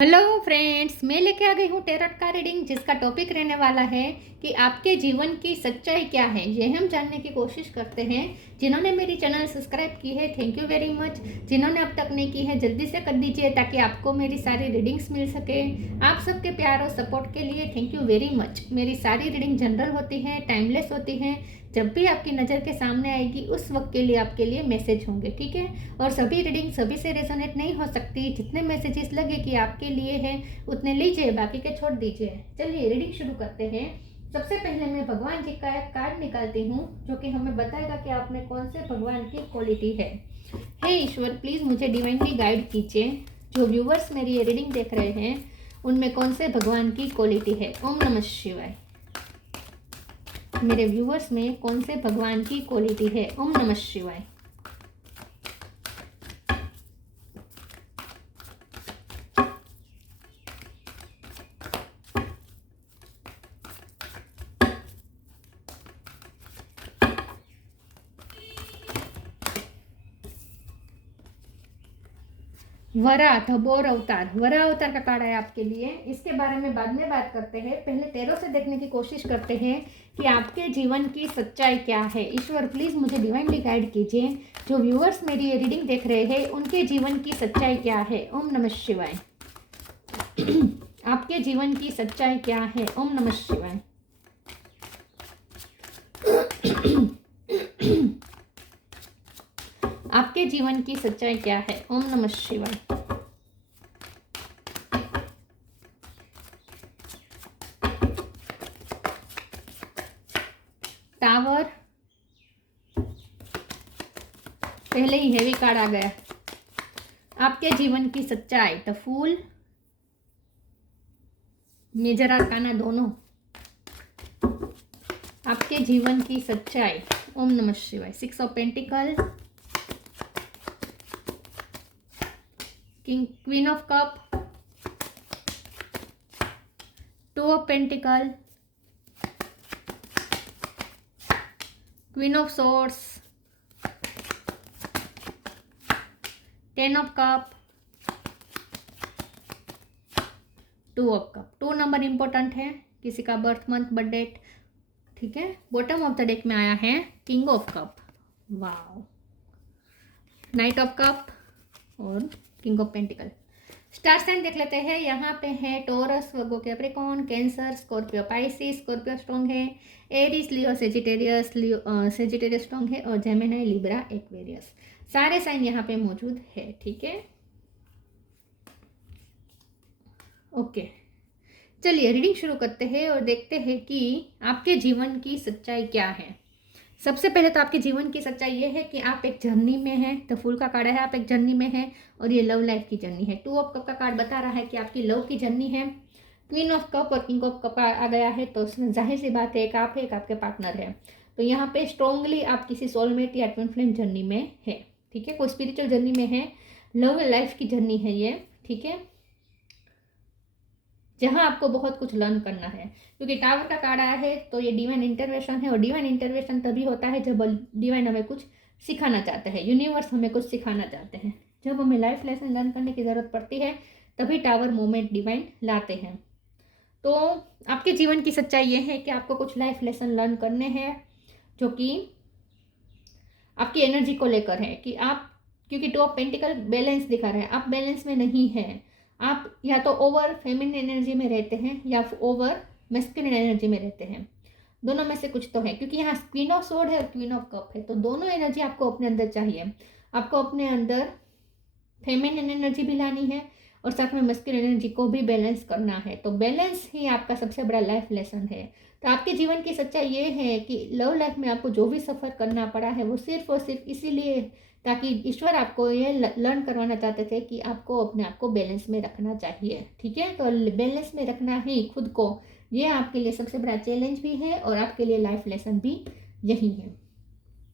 Hello friends, मैं लेके आ गई हूँ टेरट का रीडिंग, जिसका टॉपिक रहने वाला है कि आपके जीवन की सच्चाई क्या है। ये हम जानने की कोशिश करते हैं। जिन्होंने मेरी चैनल सब्सक्राइब की है, थैंक यू वेरी मच। जिन्होंने अब तक नहीं की है, जल्दी से कर दीजिए ताकि आपको मेरी सारी रीडिंग्स मिल सके। आप सबके प्यार और सपोर्ट के लिए थैंक यू वेरी मच। मेरी सारी रीडिंग जनरल होती है, टाइमलेस होती हैं। जब भी आपकी नज़र के सामने आएगी उस वक्त के लिए आपके लिए मैसेज होंगे, ठीक है। और सभी रीडिंग सभी से रेजोनेट नहीं हो सकती। जितने मैसेजेस लगे कि आपके लिए है उतने लीजिए, बाकी के छोड़ दीजिए। चलिए रीडिंग शुरू करते हैं। सबसे पहले मैं भगवान जी का एक कार्ड निकालती हूँ जो कि हमें बताएगा कि आप में कौन से भगवान की क्वालिटी है। हे ईश्वर, प्लीज़ मुझे डिवाइनली गाइड कीजिए। जो व्यूवर्स मेरी ये रीडिंग देख रहे हैं उनमें कौन से भगवान की क्वालिटी है। ओम नमः शिवाय। मेरे व्यूवर्स में कौन से भगवान की क्वालिटी है। ओम नमः शिवाय। वरा धबोर अवतार, वरा अवतार का कार्ड है आपके लिए। इसके बारे में बाद में बात करते हैं। पहले तेरों से देखने की कोशिश करते हैं कि आपके जीवन की सच्चाई क्या है। ईश्वर, प्लीज़ मुझे डिवाइनली गाइड कीजिए। जो व्यूअर्स मेरी ये रीडिंग देख रहे हैं उनके जीवन की सच्चाई क्या है। ओम नमः शिवाय। आपके जीवन की सच्चाई क्या है। ओम नमः शिवाय। आपके जीवन की सच्चाई क्या है। ओम नमः शिवाय। टावर, पहले ही हेवी कार्ड आ गया। आपके जीवन की सच्चाई द फूल, मेजर आर्काना दोनों। आपके जीवन की सच्चाई। ओम नमः शिवाय। 6 of pentacle, king, queen of cup, 2 of pentacle, queen of swords, 10 of cup, 2 of cup. 2 number important है, किसी का बर्थ मंथ बर्थ डेट, ठीक है। बॉटम ऑफ द डेक में आया है king of cup, wow, knight of cup और king of pentacle. Star sign देख लेते हैं। यहाँ पे है Taurus, Virgo, Capricorn, Cancer, Scorpio, Pisces. Scorpio strong है। Aries, Leo, Sagittarius, Sagittarius strong है। और जेमिनी, लिब्रा, एक्वेरियस, सारे साइन यहाँ पे मौजूद है, ठीक है। ओके, चलिए रीडिंग शुरू करते हैं और देखते हैं कि आपके जीवन की सच्चाई क्या है। सबसे पहले तो आपके जीवन की सच्चाई ये है कि आप एक जर्नी में हैं। द फूल का कार्ड है, आप एक जर्नी में हैं और ये लव लाइफ की जर्नी है। 2 ऑफ कप का कार्ड बता रहा है कि आपकी लव की जर्नी है। क्वीन ऑफ कप और किंग ऑफ कप आ गया है, तो उसमें जाहिर सी बात है एक आप है, एक आपके पार्टनर है। तो यहाँ पे स्ट्रॉन्गली आप किसी सोलमेट या ट्विन फ्लेम जर्नी में है, ठीक है। कोई स्पिरिचुअल जर्नी में है, लव लाइफ की जर्नी है ये, ठीक है, जहाँ आपको बहुत कुछ लर्न करना है। क्योंकि टावर का कार्ड आया है तो ये डिवाइन इंटरवेंशन है। और डिवाइन इंटरवेंशन तभी होता है जब डिवाइन हमें कुछ सिखाना चाहते हैं, यूनिवर्स हमें कुछ सिखाना चाहते हैं। जब हमें लाइफ लेसन लर्न करने की ज़रूरत पड़ती है तभी टावर मोमेंट डिवाइन लाते हैं। तो आपके जीवन की सच्चाई ये है कि आपको कुछ लाइफ लेसन लर्न करने हैं जो कि आपकी एनर्जी को लेकर है। कि आप, क्योंकि 2 ऑफ पेंटिकल बैलेंस दिखा रहे हैं, आप बैलेंस में नहीं हैं। आप या तो ओवर फेमिनिन एनर्जी में रहते हैं या ओवर मैस्कुलिन एनर्जी में रहते हैं। दोनों में से कुछ तो है, क्योंकि यहाँ क्वीन ऑफ सोर्ड है और क्वीन ऑफ कप है। तो दोनों एनर्जी आपको अपने अंदर चाहिए। आपको अपने अंदर फेमिनिन एनर्जी भी लानी है और साथ में मैस्कुलिन एनर्जी को भी बैलेंस करना है। तो बैलेंस ही आपका सबसे बड़ा लाइफ लेसन है। तो आपके जीवन की सच्चाई ये है कि लव लाइफ में आपको जो भी सफ़र करना पड़ा है वो सिर्फ और सिर्फ इसीलिए ताकि ईश्वर आपको ये लर्न करवाना चाहते थे कि आपको अपने आप को बैलेंस में रखना चाहिए, ठीक है। तो बैलेंस में रखना ही खुद को, ये आपके लिए सबसे बड़ा चैलेंज भी है और आपके लिए लाइफ लेसन भी यही है।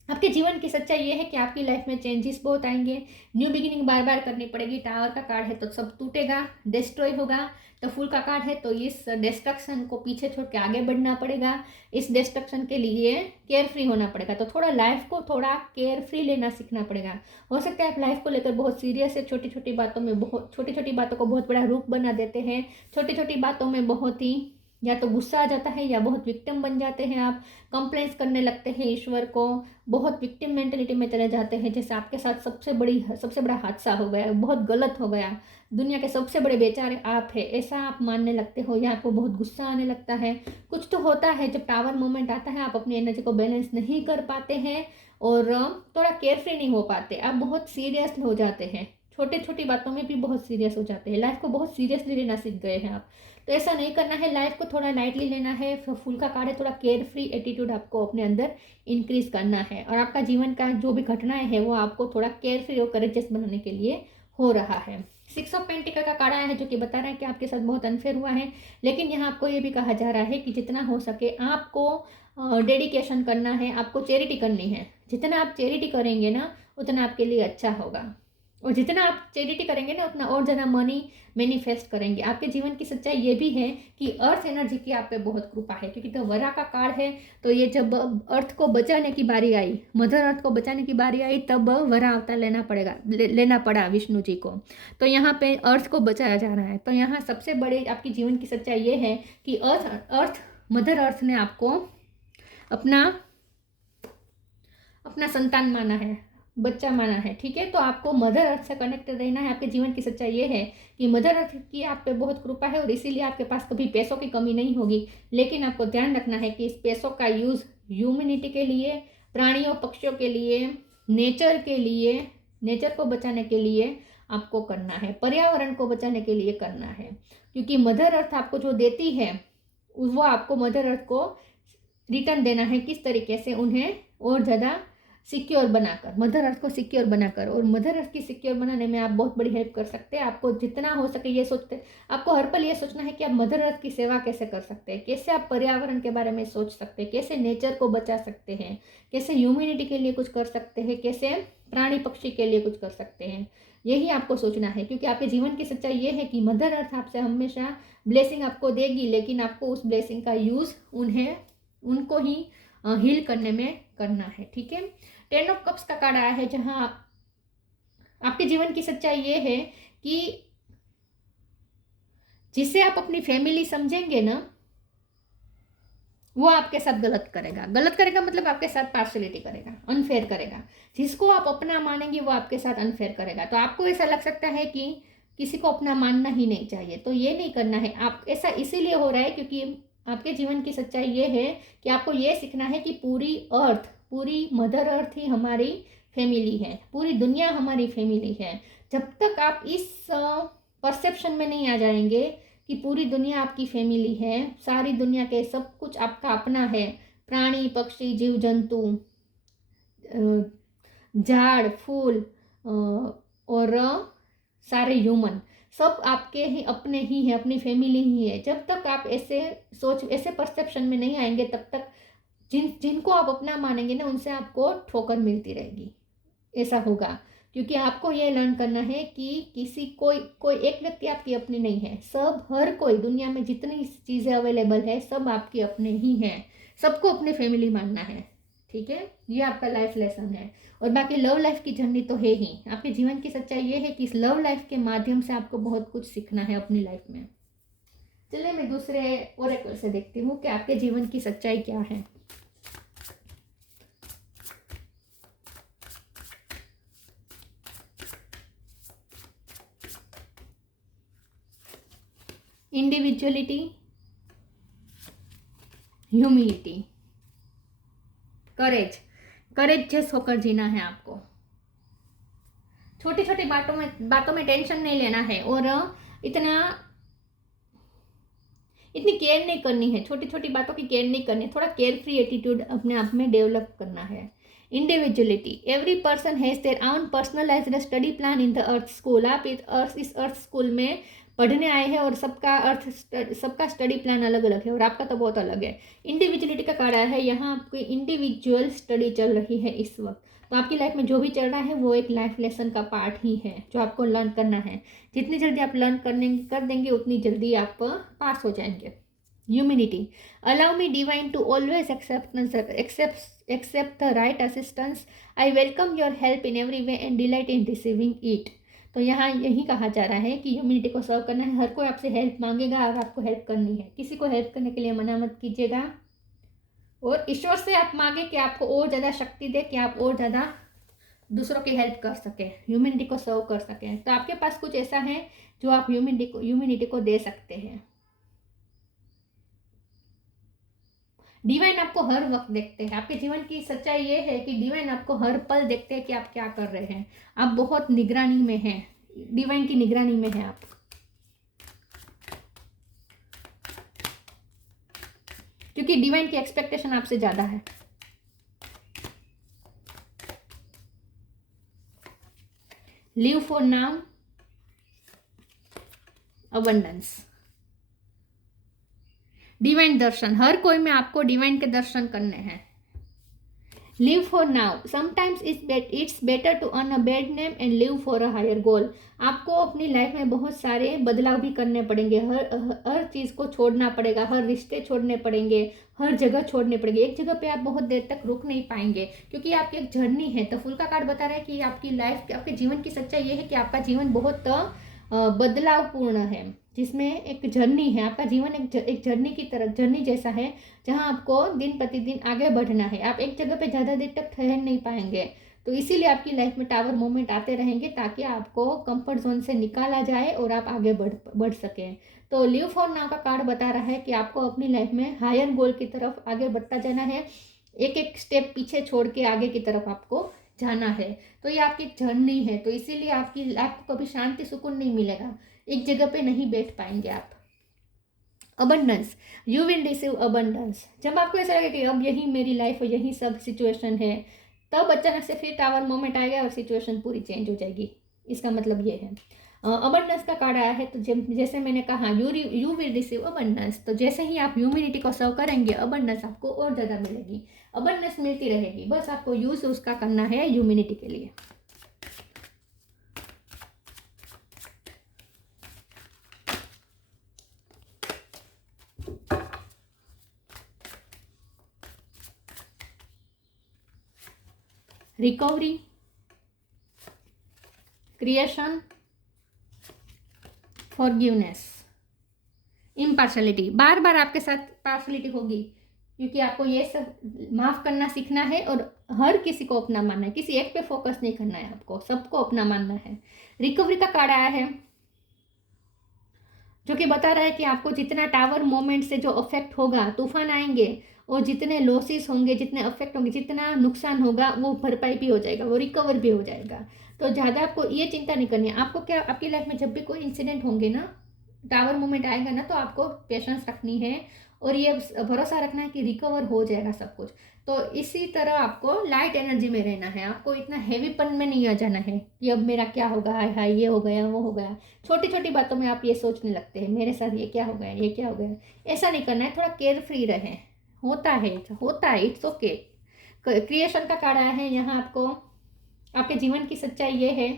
आपके जीवन की सच्चाई ये है कि आपकी लाइफ में चेंजेस बहुत आएंगे, न्यू बिगिनिंग बार बार करनी पड़ेगी। टावर का कार्ड है तो सब टूटेगा, डिस्ट्रॉय होगा। तो फूल का कार्ड है तो इस डिस्ट्रक्शन को पीछे छोड़ के आगे बढ़ना पड़ेगा। इस डिस्ट्रक्शन के लिए केयर फ्री होना पड़ेगा। तो थोड़ा लाइफ को थोड़ा केयर फ्री लेना सीखना पड़ेगा। हो सकता है आप लाइफ को लेकर बहुत सीरियस है, छोटी छोटी बातों में छोटी छोटी बातों को बहुत बड़ा रूप बना देते हैं, छोटी छोटी बातों में बहुत ही या तो गुस्सा आ जाता है या बहुत विक्टिम बन जाते हैं। आप कंप्लेंट्स करने लगते हैं ईश्वर को, बहुत विक्टिम मेंटेलिटी में चले जाते हैं, जैसे आपके साथ सबसे बड़ा हादसा हो गया, बहुत गलत हो गया, दुनिया के सबसे बड़े बेचारे आप है, ऐसा आप मानने लगते हो, या आपको बहुत गुस्सा आने लगता है। कुछ तो होता है जब टावर मोमेंट आता है, आप अपनी एनर्जी को बैलेंस नहीं कर पाते हैं और थोड़ा केयरफ्री नहीं हो पाते, आप बहुत सीरियस हो जाते हैं, छोटी छोटी बातों में भी बहुत सीरियस हो जाते हैं, लाइफ को बहुत सीरियसली लेना सीख गए हैं आप। तो ऐसा नहीं करना है, लाइफ को थोड़ा लाइटली लेना है। फूल का कार्ड है, थोड़ा केयर फ्री एटीट्यूड आपको अपने अंदर इंक्रीज करना है और आपका जीवन का जो भी घटनाएं है वो आपको थोड़ा केयर फ्री और करेजियस बनाने के लिए हो रहा है। 6 ऑफ पेंटिकल का कार्ड आया है जो कि बता रहा है कि आपके साथ बहुत अनफेयर हुआ है, लेकिन यहाँ आपको ये भी कहा जा रहा है कि जितना हो सके आपको डेडिकेशन करना है, आपको चैरिटी करनी है। जितना आप चैरिटी करेंगे ना उतना आपके लिए अच्छा होगा, और जितना आप चैरिटी करेंगे ना उतना और ज़्यादा मनी मैनिफेस्ट करेंगे। आपके जीवन की सच्चाई ये भी है कि अर्थ एनर्जी की आप पे बहुत कृपा है, क्योंकि तो वरा का कार्ड है। तो ये जब अर्थ को बचाने की बारी आई, मदर अर्थ को बचाने की बारी आई, तब वरा अवतार लेना पड़ा विष्णु जी को। तो यहाँ पे अर्थ को बचाया जा रहा है। तो यहाँ सबसे बड़ी आपकी जीवन की सच्चाई ये है कि मदर अर्थ ने आपको अपना संतान माना है, बच्चा माना है, ठीक है। तो आपको मदर अर्थ से कनेक्टेड रहना है। आपके जीवन की सच्चाई ये है कि मदर अर्थ की आप पे बहुत कृपा है और इसीलिए आपके पास कभी पैसों की कमी नहीं होगी। लेकिन आपको ध्यान रखना है कि इस पैसों का यूज़ ह्यूमैनिटी के लिए, प्राणियों पक्षियों के लिए, नेचर को बचाने के लिए आपको करना है, पर्यावरण को बचाने के लिए करना है। क्योंकि मदर अर्थ आपको जो देती है वो आपको मदर अर्थ को रिटर्न देना है। किस तरीके से? उन्हें और ज़्यादा सिक्योर बनाकर, मदर अर्थ को सिक्योर बनाकर। और मदर अर्थ की सिक्योर बनाने में आप बहुत बड़ी हेल्प कर सकते हैं। आपको जितना हो सके ये आपको हर पल ये सोचना है कि आप मदर अर्थ की सेवा कैसे कर सकते हैं, कैसे आप पर्यावरण के बारे में सोच सकते हैं, कैसे नेचर को बचा सकते हैं, कैसे ह्यूमैनिटी के लिए कुछ कर सकते हैं, कैसे प्राणी पक्षी के लिए कुछ कर सकते हैं। यही आपको सोचना है, क्योंकि आपके जीवन की सच्चाई ये है कि मदर अर्थ आपसे हमेशा ब्लेसिंग आपको देगी, लेकिन आपको उस ब्लेसिंग का यूज़ उनको ही हील करने में करना है, ठीक है। 10 ऑफ कप्स का कार्ड आया है, जहां आपके जीवन की सच्चाई ये है कि जिसे आप अपनी फैमिली समझेंगे ना वो आपके साथ गलत करेगा मतलब आपके साथ पार्शलिटी करेगा, अनफेयर करेगा। जिसको आप अपना मानेंगे वो आपके साथ अनफेयर करेगा। तो आपको ऐसा लग सकता है कि किसी को अपना मानना ही नहीं चाहिए, तो ये नहीं करना है। आप ऐसा इसीलिए हो रहा है क्योंकि आपके जीवन की सच्चाई ये है कि आपको ये सीखना है कि पूरी मदर अर्थ ही हमारी फैमिली है, पूरी दुनिया हमारी फैमिली है। जब तक आप इस परसेप्शन में नहीं आ जाएंगे कि पूरी दुनिया आपकी फैमिली है, सारी दुनिया के सब कुछ आपका अपना है, प्राणी पक्षी जीव जंतु, झाड़ फूल और सारे ह्यूमन सब आपके ही अपने ही है, अपनी फैमिली ही है। जब तक आप ऐसे परसेप्शन में नहीं आएंगे तब तक जिनको आप अपना मानेंगे ना उनसे आपको ठोकर मिलती रहेगी। ऐसा होगा क्योंकि आपको ये लर्न करना है कि कोई एक व्यक्ति आपकी अपनी नहीं है। हर कोई दुनिया में जितनी चीज़ें अवेलेबल है सब आपकी अपने ही हैं। सबको अपने फैमिली मानना है, ठीक है। ये आपका लाइफ लेसन है। और बाकी लव लाइफ की जर्नी तो है ही। आपके जीवन की सच्चाई ये है कि इस लव लाइफ के माध्यम से आपको बहुत कुछ सीखना है अपनी लाइफ में। चलिए मैं दूसरे ओरेकल से देखती हूँ कि आपके जीवन की सच्चाई क्या है। इंडिविजुअलिटी, ह्यूमिलिटी, करेजियस होकर जीना है आपको। छोटी छोटी बातों में टेंशन नहीं लेना है और इतनी केयर नहीं करनी है। छोटी छोटी बातों की केयर नहीं करनी, थोड़ा केयर फ्री एटीट्यूड अपने आप में डेवलप करना है। Individuality, every person has their own personalised study plan in the earth school. आप इस अर्थ स्कूल में पढ़ने आए हैं और सबका स्टडी प्लान अलग अलग है और आपका तो बहुत अलग है। इंडिविजुअलिटी का कार्ड आया है, यहाँ आपकी इंडिविजुअल स्टडी चल रही है इस वक्त। तो आपकी लाइफ में जो भी चल रहा है वो एक लाइफ लेसन का पार्ट ही है जो आपको लर्न करना है। जितनी जल्दी आप लर्न कर देंगे उतनी जल्दी आप पास हो जाएंगे। Humanity, allow me divine to always accept the right assistance, I welcome your help in every way and delight in receiving it. तो यहाँ यही कहा जा रहा है कि ह्यूमिनिटी को सर्व करना है। हर कोई आपसे हेल्प मांगेगा और आपको हेल्प करनी है। किसी को हेल्प करने के लिए मना मत कीजिएगा और ईश्वर से आप मांगे कि आपको और ज़्यादा शक्ति दे, कि आप और ज़्यादा दूसरों की हेल्प कर सकें, ह्यूमिनिटी को सर्व कर सकें। तो आपके पास कुछ ऐसा है जो आप ह्यूमिनिटी को दे सकते हैं। डिवाइन आपको हर वक्त देखते हैं। आपके जीवन की सच्चाई ये है कि डिवाइन आपको हर पल देखते हैं कि आप क्या कर रहे हैं। आप बहुत निगरानी में हैं, डिवाइन की निगरानी में हैं आप। क्योंकि डिवाइन की एक्सपेक्टेशन आपसे ज़्यादा है। Live for now, abundance, divine darshan, हर कोई में आपको डिवाइन के दर्शन करने हैं। Live for now, sometimes it's better to earn a bad name and live for a higher goal. आपको अपनी लाइफ में बहुत सारे बदलाव भी करने पड़ेंगे, हर चीज़ को छोड़ना पड़ेगा, हर रिश्ते छोड़ने पड़ेंगे, हर जगह छोड़ने पड़ेंगे। एक जगह पे आप बहुत देर तक रुक नहीं पाएंगे क्योंकि आपकी एक जर्नी है। तो फुल का कार्ड बता रहा है कि आपकी लाइफ, आपके जीवन की सच्चाई ये है कि आपका जीवन बहुत बदलावपूर्ण है, जिसमें एक जर्नी है। आपका जीवन एक जर्नी की तरह, जर्नी जैसा है जहां आपको दिन प्रतिदिन आगे बढ़ना है। आप एक जगह पे ज़्यादा देर तक ठहर नहीं पाएंगे। तो इसीलिए आपकी लाइफ में टावर मोमेंट आते रहेंगे ताकि आपको कंफर्ट जोन से निकाला जाए और आप आगे बढ़ सकें। तो लिव फॉर नाउ का कार्ड बता रहा है कि आपको अपनी लाइफ में हायर गोल की तरफ आगे बढ़ता जाना है। एक एक स्टेप पीछे छोड़ के आगे की तरफ आपको जाना है। तो ये आपकी जर्नी है। तो इसीलिए आपकी लाइफ को कभी शांति सुकून नहीं मिलेगा, एक जगह पे नहीं बैठ पाएंगे आप। Abundance, you will receive abundance, जब आपको ऐसा लगे कि अब यही मेरी लाइफ है, यही सब सिचुएशन है, तब अचानक से फिर टावर मोमेंट आएगा और सिचुएशन पूरी चेंज हो जाएगी। इसका मतलब ये है। अबंडेंस का कार्ड आया है, तो जैसे मैंने कहा यू विल रिसीव अबंडेंस, तो जैसे ही आप ह्यूमिनिटी को सर्व करेंगे अबंडेंस आपको और ज़्यादा मिलेगी, अबंडेंस मिलती रहेगी। बस आपको यूज़ उसका करना है ह्यूमिनिटी के लिए। Recovery, creation, forgiveness, impartiality. बार बार आपके साथ पार्शलिटी होगी क्योंकि आपको ये सब माफ़ करना सीखना है और हर किसी को अपना मानना है, किसी एक पे फोकस नहीं करना है, आपको सबको अपना मानना है। रिकवरी का कार्ड आया है जो कि बता रहा है कि आपको जितना टावर मोमेंट से जो अफेक्ट होगा, तूफान आएंगे और जितने लॉसेस होंगे, जितने अफेक्ट होंगे, जितना नुकसान होगा वो भरपाई भी हो जाएगा, वो रिकवर भी हो जाएगा। तो ज़्यादा आपको ये चिंता नहीं करनी है। आपको क्या, आपकी लाइफ में जब भी कोई इंसिडेंट होंगे ना, टावर मोमेंट आएगा ना, तो आपको पेशेंस रखनी है और ये भरोसा रखना है कि रिकवर हो जाएगा सब कुछ। तो इसी तरह आपको लाइट एनर्जी में रहना है। आपको इतना हैवीपन में नहीं आ जाना है कि अब मेरा क्या होगा, हाय हाय ये हो गया वो हो गया। छोटी छोटी बातों में आप ये सोचने लगते हैं मेरे साथ ये क्या हो गया, ये क्या हो गया। ऐसा नहीं करना है, थोड़ा केयर फ्री रहें। होता है, इट्स ओके। क्रिएशन का कार्ड आया है यहाँ। आपको आपके जीवन की सच्चाई ये है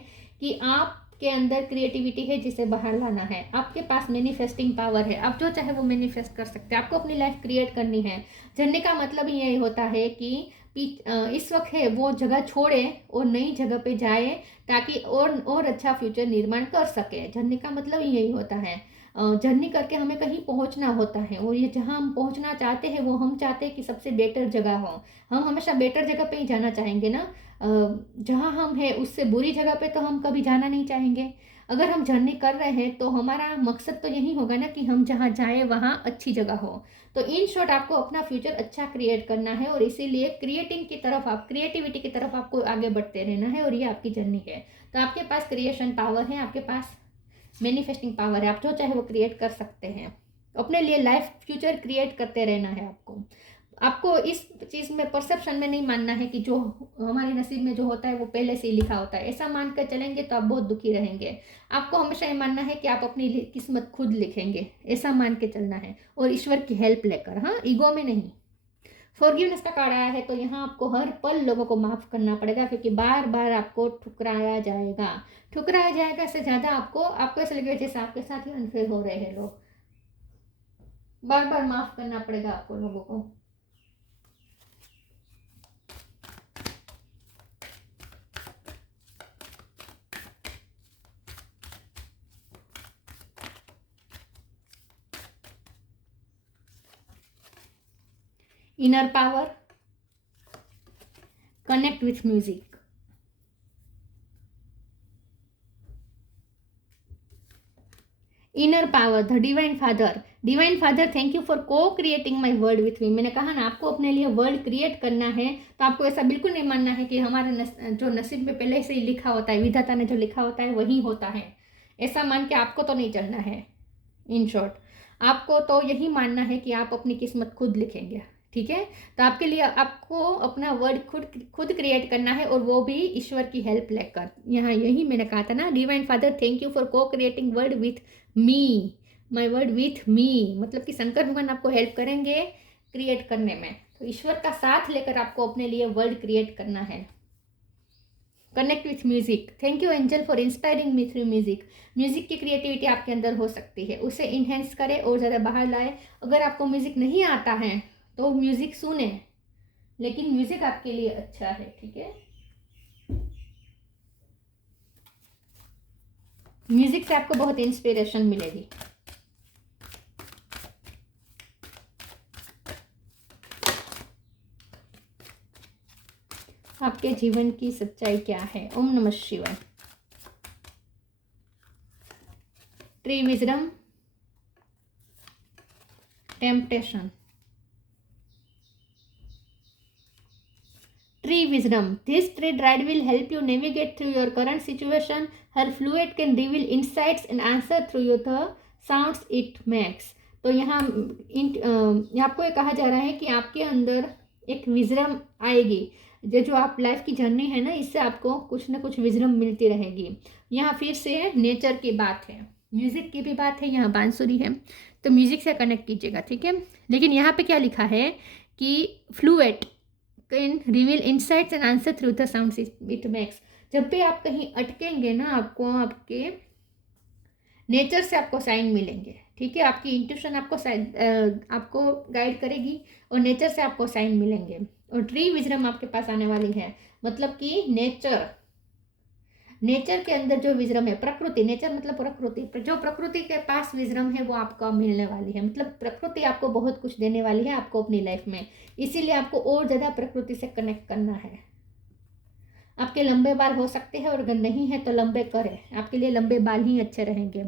कि आपके अंदर क्रिएटिविटी है जिसे बाहर लाना है। आपके पास मैनिफेस्टिंग पावर है, आप जो चाहे वो मैनिफेस्ट कर सकते हैं। आपको अपनी लाइफ क्रिएट करनी है। झरने का मतलब ही यही होता है कि इस वक्त है वो जगह छोड़े और नई जगह पे जाए ताकि और अच्छा फ्यूचर निर्माण कर सके। झरने का मतलब ही यही होता है। जर्नी करके हमें कहीं पहुंचना होता है और ये जहां हम पहुंचना चाहते हैं वो हम चाहते हैं कि सबसे बेटर जगह हो। हम हमेशा बेटर जगह पे ही जाना चाहेंगे ना। जहां हम हैं उससे बुरी जगह पे तो हम कभी जाना नहीं चाहेंगे। अगर हम जर्नी कर रहे हैं तो हमारा मकसद तो यही होगा ना कि हम जहाँ जाए वहाँ अच्छी जगह हो। तो इन शॉर्ट आपको अपना फ्यूचर अच्छा क्रिएट करना है और इसीलिए क्रिएटिंग की तरफ, आप क्रिएटिविटी की तरफ आपको आगे बढ़ते रहना है और ये आपकी जर्नी है। तो आपके पास क्रिएशन पावर है, आपके पास मैनिफेस्टिंग पावर है, आप जो चाहे वो क्रिएट कर सकते हैं। अपने लिए लाइफ फ्यूचर क्रिएट करते रहना है आपको। आपको इस चीज़ में, परसेप्शन में नहीं मानना है कि जो हमारे नसीब में जो होता है वो पहले से ही लिखा होता है। ऐसा मान कर चलेंगे तो आप बहुत दुखी रहेंगे। आपको हमेशा ये मानना है कि आप अपनी किस्मत खुद लिखेंगे, ऐसा मान के चलना है, और ईश्वर की हेल्प लेकर, हाँ, ईगो में नहीं। फॉरगिवनेस का कार्ड आया है तो यहाँ आपको हर पल लोगों को माफ़ करना पड़ेगा, क्योंकि बार बार आपको ठुकराया जाएगा। ठुकराया जाएगा से ज़्यादा आपको ऐसा लगेगा जैसे आपके साथ ही अनफेयर हो रहे हैं लोग। बार बार माफ़ करना पड़ेगा आपको लोगों को। Inner power, connect with music. Inner power, the divine father. Divine father, thank you for co-creating my world with me. मैंने कहा ना, आपको अपने लिए वर्ल्ड क्रिएट करना है, तो आपको ऐसा बिल्कुल नहीं मानना है कि हमारे जो नसीब में पहले से ही लिखा होता है, विधाता ने जो लिखा होता है वही होता है। ऐसा मान के आपको तो नहीं चलना है। इन शॉर्ट, आपको तो यही मानना है कि आप अपनी किस्मत खुद लिखेंगे, ठीक है। तो आपके लिए आपको अपना वर्ड खुद क्रिएट करना है, और वो भी ईश्वर की हेल्प लेकर। यहाँ यही मैंने कहा था ना, divine father thank you for co-creating word with me, my word with me, मतलब कि शंकर भगवान आपको हेल्प करेंगे क्रिएट करने में। तो ईश्वर का साथ लेकर आपको अपने लिए वर्ड क्रिएट करना है। Connect with music, thank you angel for inspiring me through music. Music की क्रिएटिविटी आपके अंदर हो सकती है, उसे इन्हेंस करें और ज़्यादा बाहर लाए। अगर आपको म्यूजिक नहीं आता है तो म्यूजिक सुने, लेकिन म्यूजिक आपके लिए अच्छा है, ठीक है। म्यूजिक से आपको बहुत इंस्पिरेशन मिलेगी। आपके जीवन की सच्चाई क्या है? ओम नमः शिवाय। Tree wisdom, temptation. Tree wisdom. This tree ride will help you navigate through your current situation. Her fluid can reveal insights and answer through you the sounds it makes. तो यहाँ आपको ये कहा जा रहा है कि आपके अंदर एक विजडम आएगी। जो आप लाइफ की जर्नी है ना, इससे आपको कुछ ना कुछ विजडम मिलती रहेगी। यहाँ फिर से नेचर की बात है, म्यूजिक की भी बात है, यहाँ बांसुरी है, तो म्यूजिक से कनेक्ट कीजिएगा, ठीक है। लेकिन यहाँ पे क्या लिखा है कि flute can reveal insights and answer through the sounds it makes. जब भी आप कहीं अटकेंगे ना, आपको आपके नेचर से आपको साइन मिलेंगे, ठीक है। आपकी इंट्यूशन आपको गाइड करेगी, और नेचर से आपको साइन मिलेंगे। और ट्री विजडम आपके पास आने वाली है, मतलब कि नेचर के अंदर जो विजडम है, प्रकृति, नेचर मतलब प्रकृति, जो प्रकृति के पास विजडम है वो आपको मिलने वाली है। मतलब प्रकृति आपको बहुत कुछ देने वाली है आपको अपनी लाइफ में, इसीलिए आपको और ज़्यादा प्रकृति से कनेक्ट करना है। आपके लंबे बाल हो सकते हैं, और अगर नहीं है तो लंबे करें, आपके लिए लंबे बाल ही अच्छे रहेंगे।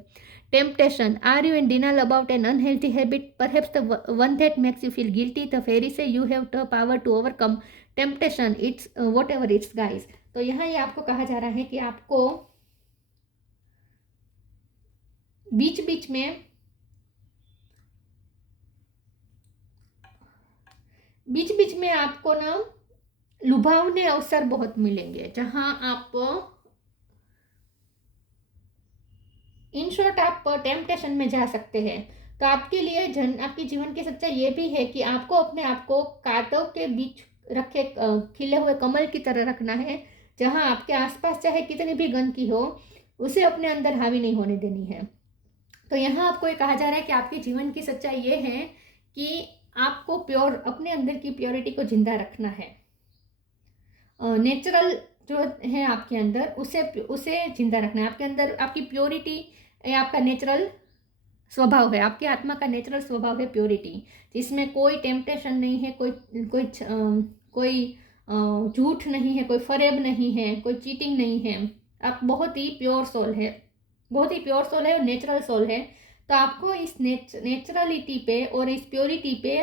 Temptation, are you in denial about an unhealthy habit, perhaps the one that makes you feel guilty, the fairy say you have the power to overcome temptation, it's whatever it's guys. तो यहाँ ये आपको कहा जा रहा है कि आपको बीच बीच में आपको ना लुभावने अवसर बहुत मिलेंगे, जहां आप इन शॉर्ट आप टेम्पटेशन में जा सकते हैं। तो आपके लिए आपकी जीवन की सच्चाई ये भी है कि आपको अपने आप को कांटों के बीच रखे खिले हुए कमल की तरह रखना है, जहां आपके आसपास चाहे कितनी भी गंदगी हो, उसे अपने अंदर हावी नहीं होने देनी है। तो यहाँ आपको ये कहा जा रहा है कि आपके जीवन की सच्चाई ये है कि आपको अपने अंदर की प्योरिटी को जिंदा रखना है। नेचुरल जो है आपके अंदर, उसे जिंदा रखना है। आपके अंदर आपकी प्योरिटी आपका नेचुरल स्वभाव है, आपकी आत्मा का नेचुरल स्वभाव है प्योरिटी, जिसमें कोई टेम्पटेशन नहीं है, कोई झूठ नहीं है, कोई फरेब नहीं है, कोई चीटिंग नहीं है। आप बहुत ही प्योर सोल है, बहुत ही प्योर सोल है और नेचुरल सोल है। तो आपको इस नेचुरलिटी पे और इस प्योरिटी पे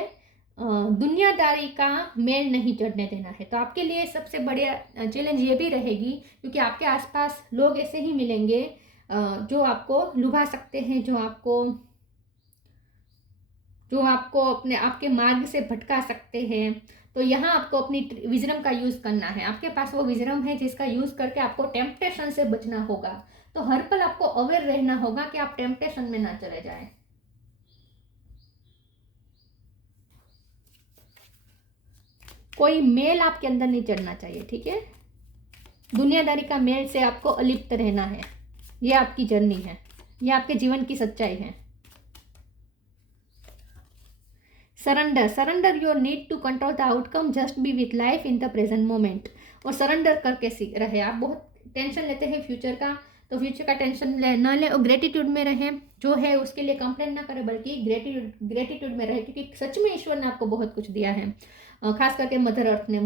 दुनियादारी का मेल नहीं चढ़ने देना है। तो आपके लिए सबसे बड़ा चैलेंज ये भी रहेगी, क्योंकि आपके आसपास लोग ऐसे ही मिलेंगे जो आपको लुभा सकते हैं, जो जो आपको अपने आपके मार्ग से भटका सकते हैं। तो यहाँ आपको अपनी विजडम का यूज़ करना है। आपके पास वो विजडम है जिसका यूज़ करके आपको टेम्पटेशन से बचना होगा। तो हर पल आपको अवेयर रहना होगा कि आप टेम्पटेशन में ना चले जाएं। कोई मेल आपके अंदर नहीं चढ़ना चाहिए, ठीक है। दुनियादारी का मेल से आपको अलिप्त रहना है। ये आपकी जर्नी है, ये आपके जीवन की सच्चाई है। Surrender your need to control the outcome, just be with life in the present moment. और सरेंडर करके रहे। आप बहुत टेंशन लेते हैं फ्यूचर का, तो फ्यूचर का टेंशन न ले और ग्रेटिट्यूड में रहें। जो है उसके लिए कंप्लेन ना करें, बल्कि ग्रेटिट्यूड में रहे, क्योंकि सच में ईश्वर ने आपको बहुत कुछ दिया है। खास करके मदर अर्थ ने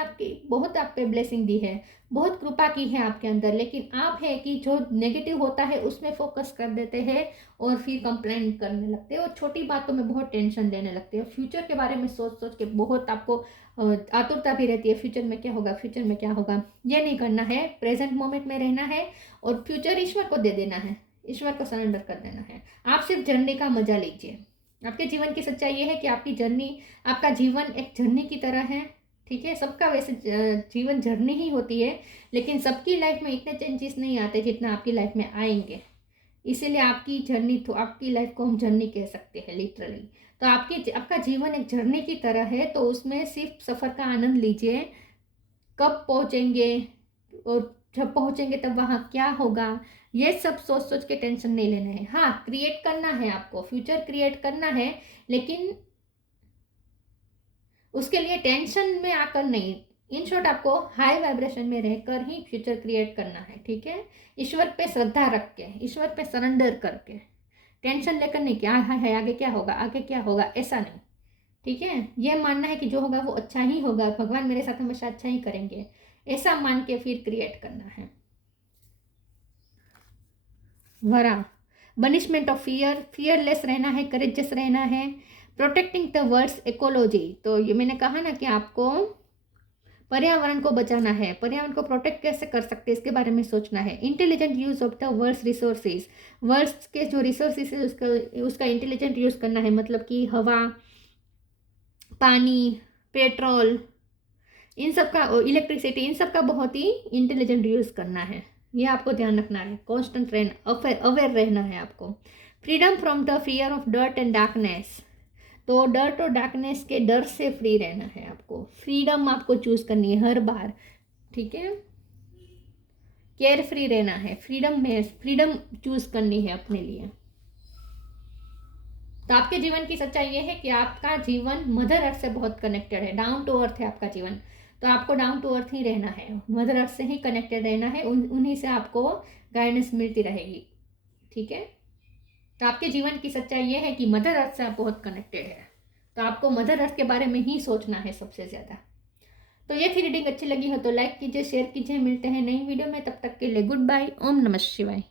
आपकी बहुत आप पे ब्लेसिंग दी है, बहुत कृपा की है आपके अंदर। लेकिन आप है कि जो नेगेटिव होता है उसमें फोकस कर देते हैं और फिर कंप्लेन करने लगते हैं और छोटी बातों में बहुत टेंशन लेने लगते हैं। फ्यूचर के बारे में सोच सोच के बहुत आपको आतुरता भी रहती है, फ्यूचर में क्या होगा, फ्यूचर में क्या होगा। ये नहीं करना है, प्रेजेंट मोमेंट में रहना है और फ्यूचर ईश्वर को दे देना है, ईश्वर को सरेंडर कर देना है। आप सिर्फ जर्नी का मजा लीजिए। आपके जीवन की सच्चाई ये है कि आपकी जर्नी, आपका जीवन एक जर्नी की तरह है, ठीक है। सबका वैसे जीवन जर्नी ही होती है, लेकिन सबकी लाइफ में इतने चेंजेस नहीं आते जितना आपकी लाइफ में आएंगे। इसीलिए आपकी जर्नी, तो आपकी लाइफ को हम जर्नी कह सकते हैं लिटरली। तो आपका जीवन एक जर्नी की तरह है, तो उसमें सिर्फ सफ़र का आनंद लीजिए। कब पहुँचेंगे और जब पहुँचेंगे तब वहाँ क्या होगा, ये सब सोच सोच के टेंशन नहीं लेना है। हाँ, क्रिएट करना है, आपको फ्यूचर क्रिएट करना है, लेकिन उसके लिए टेंशन में आकर नहीं। इन शॉर्ट, आपको हाई वाइब्रेशन में रहकर ही फ्यूचर क्रिएट करना है, ठीक है। ईश्वर पे श्रद्धा रख के, ईश्वर पे सरेंडर करके, टेंशन लेकर नहीं कि है आगे क्या होगा, आगे क्या होगा, ऐसा नहीं, ठीक है। ये मानना है कि जो होगा वो अच्छा ही होगा, भगवान मेरे साथ हमेशा अच्छा ही करेंगे, ऐसा मान के फिर क्रिएट करना है। वरा बनिशमेंट ऑफ फियरलेस रहना है, करेजियस रहना है, प्रोटेक्टिंग द वर्ल्ड्स इकोलॉजी। तो ये मैंने कहा ना कि आपको पर्यावरण को बचाना है। पर्यावरण को प्रोटेक्ट कैसे कर सकते हैं इसके बारे में सोचना है। Intelligent use of the world's resources, world's के जो रिसोर्सेज है उसका इंटेलिजेंट यूज़ करना है। मतलब कि हवा, पानी, पेट्रोल, इन सब का, इलेक्ट्रिसिटी, इन सब का बहुत ही इंटेलिजेंट यूज़ करना है। ये आपको ध्यान रखना है। कॉन्स्टेंट अवेयर रहना है आपको। Freedom from the fear of dirt and darkness, तो डर्ट और डार्कनेस के डर से फ्री रहना है आपको। फ्रीडम आपको चूज़ करनी है हर बार, ठीक है। केयर फ्री रहना है, फ्रीडम चूज़ करनी है अपने लिए। तो आपके जीवन की सच्चाई ये है कि आपका जीवन मदर अर्थ से बहुत कनेक्टेड है, डाउन टू अर्थ है आपका जीवन। तो आपको डाउन टू अर्थ ही रहना है, मदर अर्थ से ही कनेक्टेड रहना है, उन्हीं से आपको गाइडेंस मिलती रहेगी, ठीक है। तो आपके जीवन की सच्चाई ये है कि मदर अर्थ से आप बहुत कनेक्टेड है, तो आपको मदर अर्थ के बारे में ही सोचना है सबसे ज़्यादा। तो ये थी रीडिंग अच्छी लगी हो तो लाइक कीजिए, शेयर कीजिए। मिलते हैं नई वीडियो में, तब तक के लिए गुड बाय। ओम नमः शिवाय।